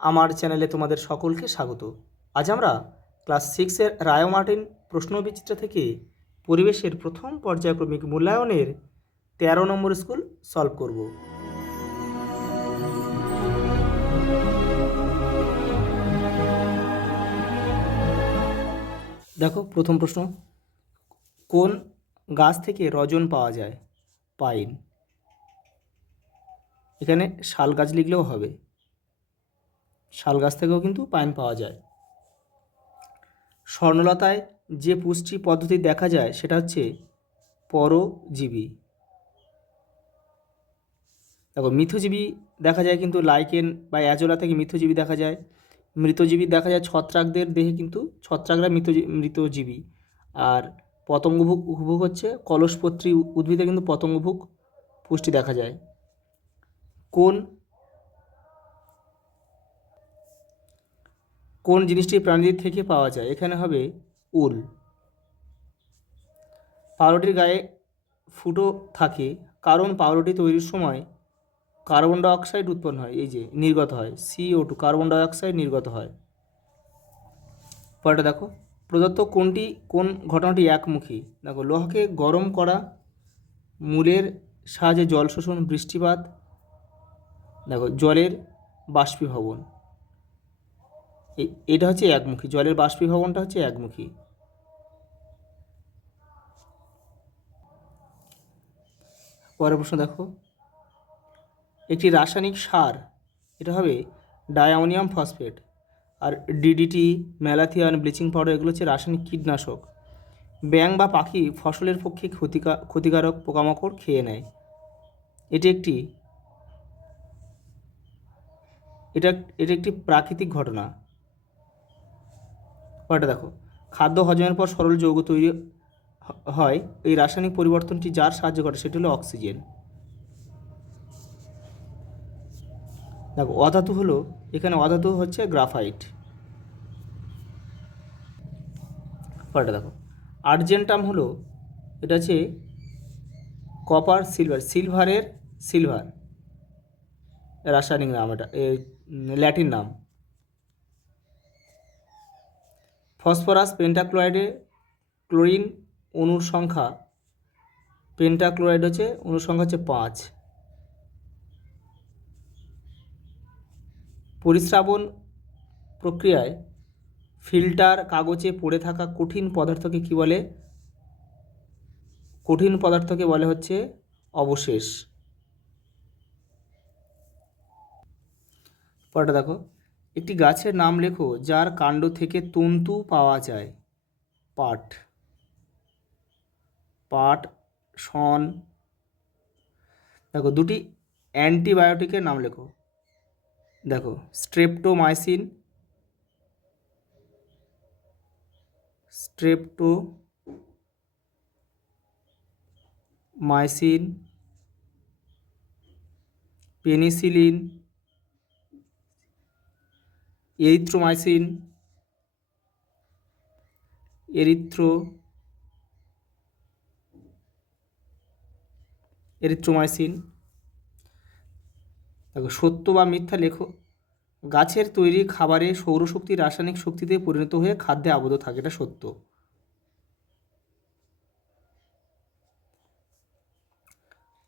আমার চ্যানেলে তোমাদের সকলকে স্বাগত। আজ আমরা ক্লাস 6-এর রায় মার্টিন প্রশ্নবিচিত্রা থেকে পরিবেশের প্রথম পর্যায়ক্রমিক মূল্যায়নের 13 নম্বর স্কুল সলভ করব। দেখো প্রথম প্রশ্ন, কোন গাছ থেকে রজন পাওয়া যায়? পাইন। এখানে শাল গাছ লিখলেও হবে, শাল গাছ থেকেও কিন্তু পাইন পাওয়া যায়। স্বর্ণলতায় যে পুষ্টি পদ্ধতি দেখা যায় সেটা হচ্ছে পরজীবী। দেখো মিথজীবী দেখা যায় কিন্তু লাইকেন বা অ্যাজোলা থেকে মিথজীবী দেখা যায়। মৃতজীবী দেখা যায় ছত্রাকদের দেহে, কিন্তু ছত্রাকরা মৃতজীবী। আর পতঙ্গভুক হচ্ছে কলসপত্রী উদ্ভিদে কিন্তু পতঙ্গভুক পুষ্টি দেখা যায়। কোন জিনিসটি প্রাণীদের থেকে পাওয়া যায়? এখানে হবে উল। পাউরুটির গায়ে ফুটো থাকে কারণ পাউরুটি তৈরির সময় কার্বন ডাইঅক্সাইড উৎপন্ন হয়, এই যে নির্গত হয়, CO2 কার্বন ডাইঅক্সাইড নির্গত হয়। পরেরটা দেখো, প্রদত্ত কোন ঘটনাটি একমুখী? দেখো লোহাকে গরম করা, মূলের সাহায্যে জল শোষণ, বৃষ্টিপাত, দেখো জলের বাষ্পীভবন। এটা হচ্ছে একমুখী, জলের বাষ্পীভবনটা হচ্ছে একমুখী। পরের প্রশ্ন দেখো, একটি রাসায়নিক সার, এটা হবে ডাইঅ্যামোনিয়াম ফসফেট। আর DDT, ম্যালাথিয়ন, ব্লিচিং পাউডার এগুলো হচ্ছে রাসায়নিক কীটনাশক। ব্যাঙ বা পাখি ফসলের পক্ষে ক্ষতিকারক পোকামাকড় খেয়ে নেয়। এটা একটি প্রাকৃতিক ঘটনা। পরেরটা দেখো, খাদ্য হজমের পর সরল যৌগ তৈরি হয়, এই রাসায়নিক পরিবর্তনটি যার সাহায্য করে সেটি হলো অক্সিজেন। দেখো অধাতু হলো, এখানে অধাতু হচ্ছে গ্রাফাইট। পরেরটা দেখো, আর্জেন্টাম হলো, এটা হচ্ছে কপার সিলভার, সিলভার রাসায়নিক নাম, এটা ল্যাটিন নাম। ফসফরাস পেন্টাক্লোরাইডে ক্লোরিন অণুর সংখ্যা, পেন্টাক্লোরাইড হচ্ছে অণুর সংখ্যা হচ্ছে 5। পরিস্রাবণ প্রক্রিয়ায় ফিল্টার কাগজে পড়ে থাকা কঠিন পদার্থকে কি বলে? কঠিন পদার্থকে বলে হচ্ছে অবশেষ। পরেরটা দেখো, একটি গাছের নাম লেখো যার কাণ্ড থেকে তন্তু পাওয়া যায়। পাট, শন। দেখো দুটি অ্যান্টিবায়োটিকের নাম লেখো। দেখো স্ট্রেপ্টোমাইসিন, পেনিসিলিন, এরিথ্রোমাইসিন, এরিথ্রোমাইসিন। দেখো সত্য বা মিথ্যা লেখো। গাছের তৈরি খাবারে সৌরশক্তি রাসায়নিক শক্তিতে পরিণত হয়ে খাদ্যে আবদ্ধ থাকে, এটা সত্য।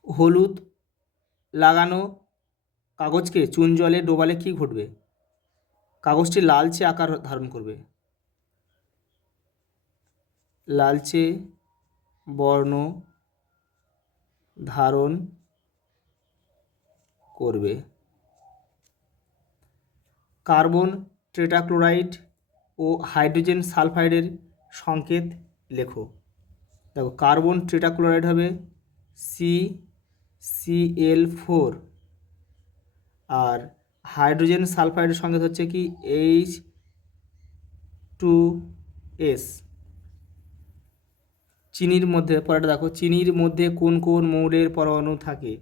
হলুদ লাগানো কাগজকে চুন জলে ডোবালে কি ঘটবে? কাগজটি লালচে আকার ধারণ করবে, লালচে বর্ণ ধারণ করবে। কার্বন টেট্রাক্লোরাইড ও হাইড্রোজেন সালফাইডের সংকেত লেখো। দেখো কার্বন টেট্রাক্লোরাইড হবে CCl4, আর হাইড্রোজেন সালফাইডের সংকেত হচ্ছে কি H2S। চিনির মধ্যে, পরেরটা দেখো, চিনির মধ্যে কোন কোন মৌলের পরমাণু থাকে?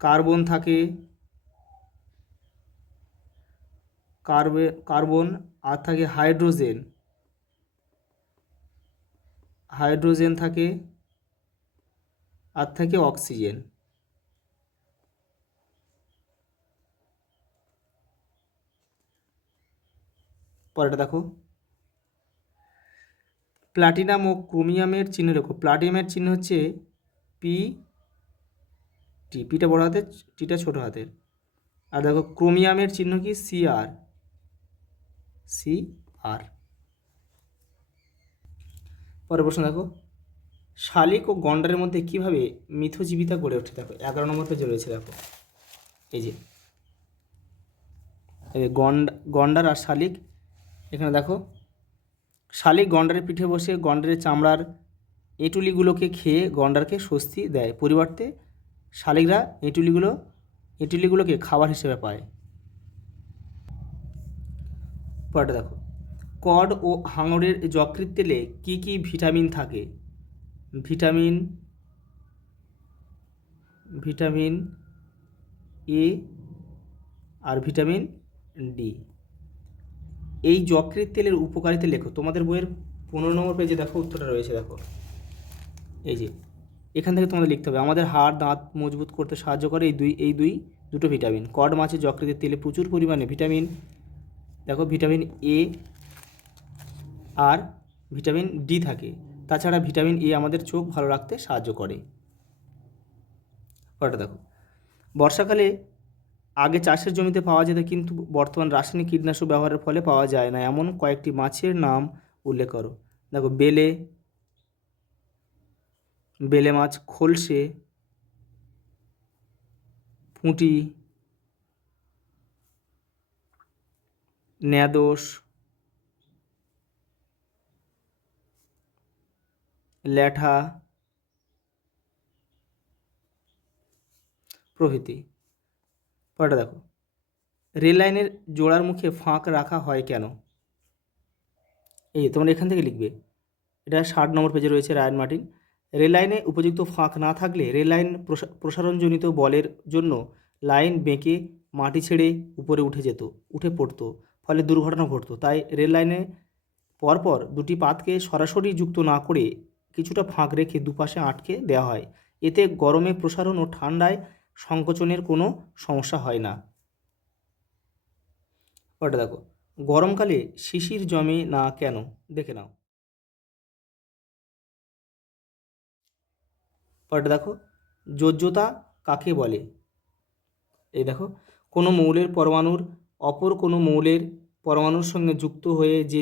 কার্বন থাকে, কার্বন, আর থাকে হাইড্রোজেন থাকে, আর থাকে অক্সিজেন। পরেরটা দেখো, প্লাটিনাম ও ক্রোমিয়ামের চিহ্ন লেখো। প্লাটিনামের চিহ্ন হচ্ছে পি টি, পিটা বড় হাতের, টিটা ছোট হাতের। আর দেখো ক্রোমিয়ামের চিহ্ন কি সি আর, সি আর। পরের প্রশ্ন দেখো, শালিক ও গন্ডারের মধ্যে কিভাবে মিথজীবিতা গড়ে ওঠে। দেখো 11 নম্বর পেজে রয়েছে। দেখো এই যে গন্ডার আর শালিক, এখানে দেখো শালিক গন্ডারের পিঠে বসে গন্ডারের চামড়ার এঁটুলিগুলোকে খেয়ে গন্ডারকে স্বস্তি দেয়, পরিবর্তে শালিকরা এঁটুলিগুলোকে খাবার হিসেবে পায়। পরেরটা দেখো, কড ও হাঙরের যকৃৎ তেলে কী কী ভিটামিন থাকে। ভিটামিন এ আর ভিটামিন ডি। এই যকৃৎ তেলের উপকারিতা লেখো। তোমাদের বইয়ের 15 নম্বর পেজে দেখো উত্তরটা রয়েছে। দেখো এই যে এখান থেকে তোমাদের লিখতে হবে, আমাদের হাড় দাঁত মজবুত করতে সাহায্য করে দুটো ভিটামিন। কড মাছের যকৃতের তেলে প্রচুর পরিমাণে ভিটামিন, দেখো ভিটামিন এ আর ভিটামিন ডি থাকে। তাছাড়া ভিটামিন এ আমাদের চোখ ভালো রাখতে সাহায্য করে। পরেরটা দেখো, বর্ষাকালে আগে চাষের জমিতে পাওয়া যেত, কিন্তু বর্তমান রাসায়নিক কীটনাশক ব্যবহারের ফলে পাওয়া যায় না, এমন কয়েকটি মাছের নাম উল্লেখ করো। দেখো বেলে মাছ, খলসে, পুঁটি, ন্যাদোস, ল্যাঠা প্রভৃতি। পরেরটা দেখো, রেল লাইনের জোড়ার মুখে ফাঁক রাখা হয় কেন। এই তোমরা এখান থেকে লিখবে, এটা 60 নম্বর পেজে রয়েছে, রায়ান মার্টিন। রেল লাইনে উপযুক্ত ফাঁক না থাকলে রেল লাইন প্রসারণজনিত বলের জন্য লাইন বেঁকে মাটি ছেড়ে উপরে উঠে পড়তো, ফলে দুর্ঘটনা ঘটতো। তাই রেল লাইনে পরপর দুটি পাতকে সরাসরি যুক্ত না করে কিছুটা ফাঁক রেখে দুপাশে আটকে দেওয়া হয়। এতে গরমে প্রসারণ ও ঠান্ডায় সংকোচনের কোনো সমস্যা হয় না। ওটা দেখো, গরমকালে শিশির জমে না কেন, দেখে নাও। পরেরটা দেখো, যোজ্যতা কাকে বলে। এই দেখো, কোনো মৌলের পরমাণুর অপর কোনো মৌলের পরমাণুর সঙ্গে যুক্ত হয়ে যে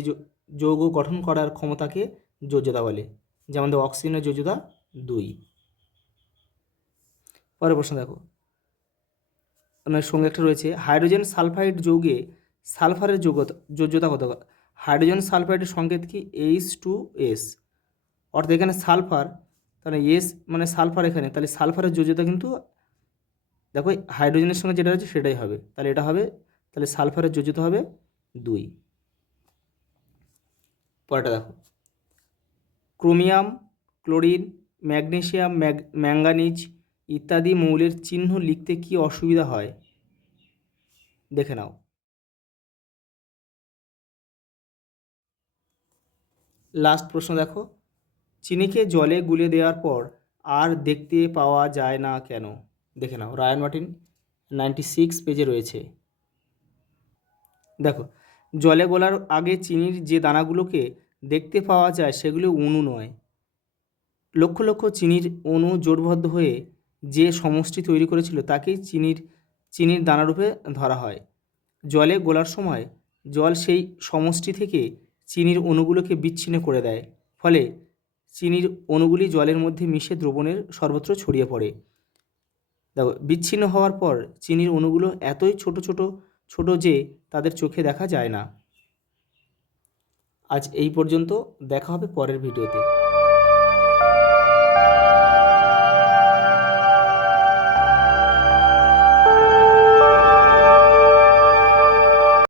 যৌগ গঠন করার ক্ষমতাকে যোজ্যতা বলে। যেমন অক্সিজেনের যোজ্যতা 2। পরের প্রশ্ন দেখো, সঙ্গে একটা রয়েছে, হাইড্রোজেন সালফাইড যৌগে সালফারের যোজ্যতা কত। হাইড্রোজেন সালফাইডের সংকেত কি H2S, অর্থাৎ এখানে সালফার, তাহলে এস মানে সালফার এখানে, তাহলে সালফারের যোজ্যতা কিন্তু দেখো হাইড্রোজেনের সঙ্গে যেটা হচ্ছে সেটাই হবে, তাহলে এটা হবে, তাহলে সালফারের যোজ্যতা হবে 2। পরেরটা দেখো, ক্রোমিয়াম, ক্লোরিন, ম্যাগনেসিয়াম, ম্যাঙ্গানিজ ইত্যাদি মৌলের চিহ্ন লিখতে কি অসুবিধা হয়, দেখে নাও। লাস্ট প্রশ্ন দেখো, চিনিকে জলে গুলে দেওয়ার পর আর দেখতে পাওয়া যায় না কেন, দেখে নাও। রায়ান মার্টিন 96 পেজে রয়েছে। দেখো, জলে গোলার আগে চিনির যে দানাগুলোকে দেখতে পাওয়া যায় সেগুলো অণু নয়। লক্ষ লক্ষ চিনির অণু জোটবদ্ধ হয়ে যে সমষ্টি তৈরি করেছিল তাকেই চিনির দানারূপে ধরা হয়। জলে গোলার সময় জল সেই সমষ্টি থেকে চিনির অণুগুলোকে বিচ্ছিন্ন করে দেয়, ফলে চিনির অণুগুলি জলের মধ্যে মিশে দ্রবণের সর্বত্র ছড়িয়ে পড়ে। দেখো, বিচ্ছিন্ন হওয়ার পর চিনির অণুগুলো এতই ছোট যে তাদের চোখে দেখা যায় না। আজ এই পর্যন্ত, দেখা হবে পরের ভিডিওতে।